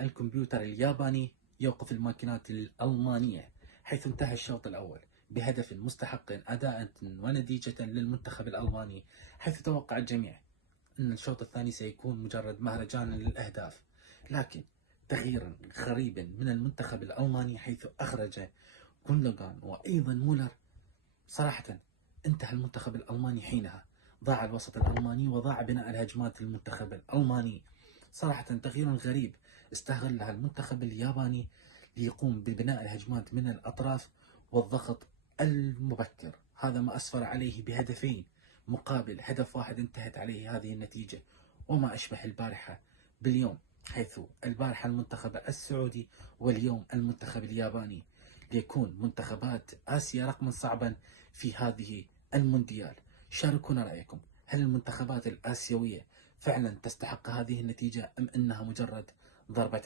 الكمبيوتر الياباني يوقف الماكينات الألمانية، حيث انتهى الشوط الأول بهدف مستحق أداء ونتيجة للمنتخب الألماني، حيث توقع الجميع أن الشوط الثاني سيكون مجرد مهرجان للأهداف، لكن تغييرا غريبا من المنتخب الألماني حيث أخرج كوندوغان وأيضا مولر. صراحة انتهى المنتخب الألماني حينها، ضاع الوسط الألماني وضاع بناء الهجمات للمنتخب الألماني. صراحة تغيير غريب استغلها المنتخب الياباني ليقوم ببناء الهجمات من الأطراف والضغط المبكر، هذا ما أسفر عليه بهدفين مقابل هدف واحد انتهت عليه هذه النتيجة. وما أشبه البارحة باليوم، حيث البارحة المنتخب السعودي واليوم المنتخب الياباني، ليكون منتخبات آسيا رقما صعبا في هذه المونديال. شاركونا رأيكم، هل المنتخبات الآسيوية فعلا تستحق هذه النتيجة أم أنها مجرد ضربة